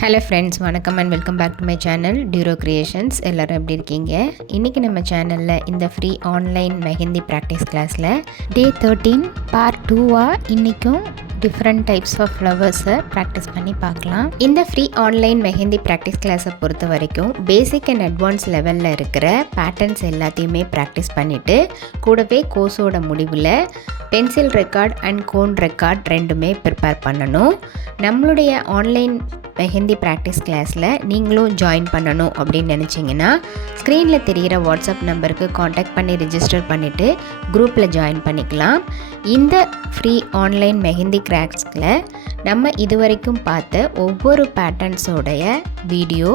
Hello friends, வணக்கம் and welcome back to my channel டியூரோ creations. எல்லோரும் எப்படி இருக்கீங்க? இன்றைக்கி நம்ம சேனலில் இந்த ஃப்ரீ ஆன்லைன் மெஹந்தி ப்ராக்டிஸ் கிளாஸில் டே 13 பார்ட் 2வாக இன்றைக்கும் டிஃப்ரெண்ட் டைப்ஸ் ஆஃப் ஃப்ளவர்ஸை ப்ராக்டிஸ் பண்ணி பார்க்கலாம். இந்த ஃப்ரீ ஆன்லைன் மெஹந்தி ப்ராக்டிஸ் கிளாஸை பொறுத்த வரைக்கும் பேசிக் அண்ட் அட்வான்ஸ் லெவலில் இருக்கிற பேட்டர்ன்ஸ் எல்லாத்தையுமே ப்ராக்டிஸ் பண்ணிவிட்டு கூடவே கோர்ஸோட முடிவில் pencil record and cone record ரெண்டுமே ப்ரிப்பேர் பண்ணணும். நம்மளுடைய ஆன்லைன் மெஹந்தி ப்ராக்டிஸ் கிளாஸில் நீங்களும் ஜாயின் பண்ணணும் அப்படின்னு நினச்சிங்கன்னா ஸ்க்ரீனில் தெரிகிற வாட்ஸ்அப் நம்பருக்கு காண்டாக்ட் பண்ணி ரிஜிஸ்டர் பண்ணிவிட்டு குரூப்பில் ஜாயின் பண்ணிக்கலாம். இந்த ஃப்ரீ ஆன்லைன் மெஹந்தி கிளாஸில் நம்ம இதுவரைக்கும் பார்த்த ஒவ்வொரு பேட்டர்ன்ஸோடைய வீடியோ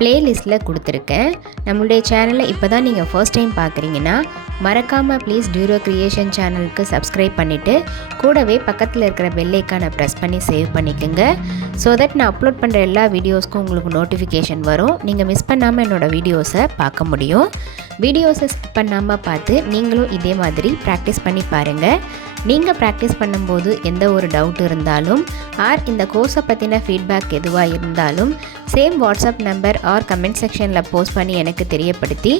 ப்ளேலிஸ்ட்டில் கொடுத்துருக்கேன். நம்மளுடைய சேனலை இப்போ தான் நீங்கள் ஃபர்ஸ்ட் டைம் பார்க்குறீங்கன்னா மறக்காமல் ப்ளீஸ் டியூரோ கிரியேஷன் சேனலுக்கு சப்ஸ்கிரைப் பண்ணிவிட்டு கூடவே பக்கத்தில் இருக்கிற பெல் ஐக்கானை ப்ரெஸ் பண்ணி சேவ் பண்ணிக்கோங்க. ஸோ தட் நான் அப்லோட் பண்ணுற எல்லா வீடியோஸ்க்கும் உங்களுக்கு நோட்டிஃபிகேஷன் வரும். நீங்கள் மிஸ் பண்ணாமல் என்னோடய வீடியோஸை பார்க்க முடியும். வீடியோஸை ஸ்கிப் பண்ணாமல் பார்த்து நீங்களும் இதே மாதிரி ப்ராக்டிஸ் பண்ணி பாருங்கள். நீங்கள் ப்ராக்டிஸ் பண்ணும்போது எந்த ஒரு டவுட் இருந்தாலும் ஆர் இந்த கோர்ஸை பற்றின ஃபீட்பேக் எதுவாக இருந்தாலும் same WhatsApp number or comment செக்ஷனில் போஸ்ட் பண்ணி எனக்கு தெரியப்படுத்தி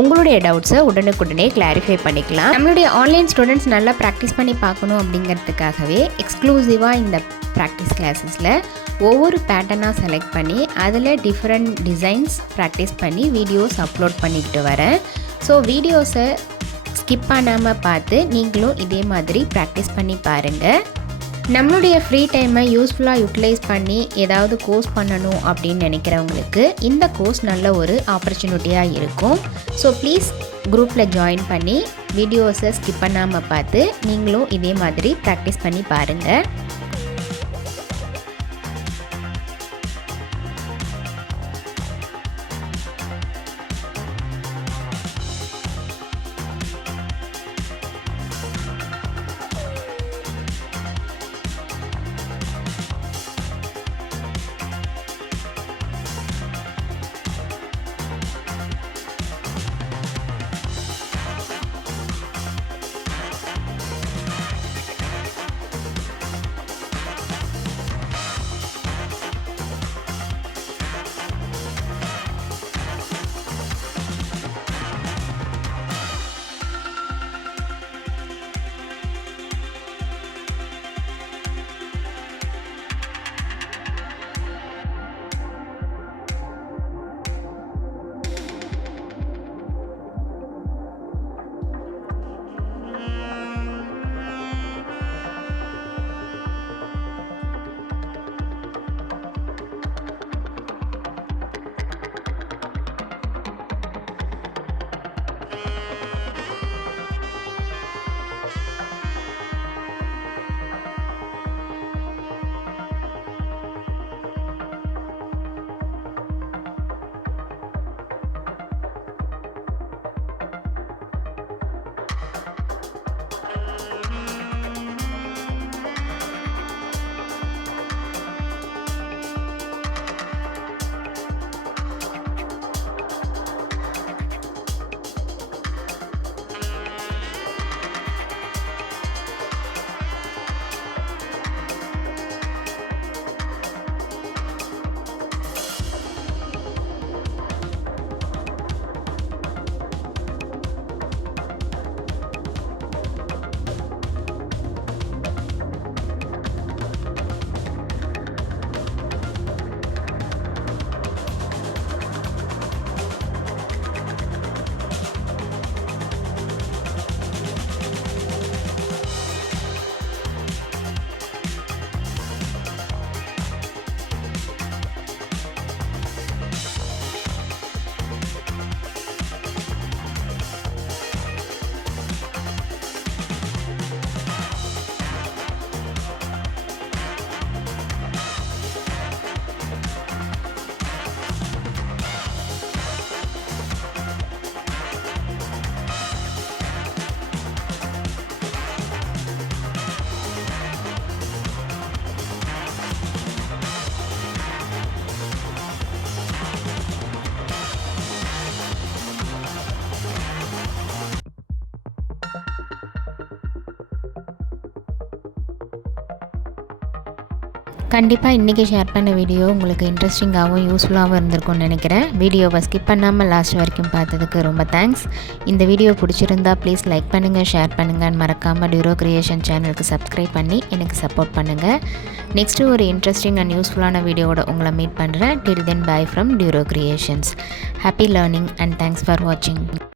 உங்களுடைய டவுட்ஸை உடனுக்குடனே கிளாரிஃபை பண்ணிக்கலாம். நம்மளுடைய ஆன்லைன் ஸ்டூடெண்ட்ஸ் நல்லா ப்ராக்டிஸ் பண்ணி பார்க்கணும் அப்படிங்கிறதுக்காகவே எக்ஸ்க்ளூசிவாக இந்த ப்ராக்டிஸ் கிளாஸஸில் ஒவ்வொரு பேட்டர்னாக செலக்ட் பண்ணி அதில் டிஃப்ரெண்ட் டிசைன்ஸ் ப்ராக்டிஸ் பண்ணி வீடியோஸ் அப்லோட் பண்ணிக்கிட்டு வரேன். ஸோ வீடியோஸை ஸ்கிப் பண்ணாமல் பார்த்து நீங்களும் இதே மாதிரி ப்ராக்டிஸ் பண்ணி பாருங்கள். நம்மளுடைய ஃப்ரீ டைமை யூஸ்ஃபுல்லாக யூட்டிலைஸ் பண்ணி ஏதாவது கோர்ஸ் பண்ணணும் அப்படின்னு நினைக்கிறவங்களுக்கு இந்த கோர்ஸ் நல்ல ஒரு ஆப்பர்ச்சுனிட்டியாக இருக்கும். ஸோ ப்ளீஸ் குரூப்பில் ஜாயின் பண்ணி வீடியோஸை ஸ்கிப் பண்ணாமல் பார்த்து நீங்களும் இதே மாதிரி ப்ராக்டிஸ் பண்ணி பாருங்கள். கண்டிப்பாக இன்றைக்கி ஷேர் பண்ண வீடியோ உங்களுக்கு இன்ட்ரெஸ்டிங்காகவும் யூஸ்ஃபுல்லாகவும் இருந்திருக்கும்னு நினைக்கிறேன். வீடியோவை ஸ்கிப் பண்ணாமல் லாஸ்ட் வரைக்கும் பார்த்ததுக்கு ரொம்ப தேங்க்ஸ். இந்த வீடியோ பிடிச்சிருந்தா ப்ளீஸ் லைக் பண்ணுங்கள், ஷேர் பண்ணுங்கள், மறக்காமல் டியூரோ கிரியேஷன் சேனலுக்கு சப்ஸ்கிரைப் பண்ணி எனக்கு சப்போர்ட் பண்ணுங்கள். நெக்ஸ்ட்டு ஒரு இன்ட்ரெஸ்டிங் அண்ட் யூஸ்ஃபுல்லான வீடியோவோட உங்களை மீட் பண்ணுறேன். Till then bye from Duro creations. Happy learning and thanks for வாட்சிங்.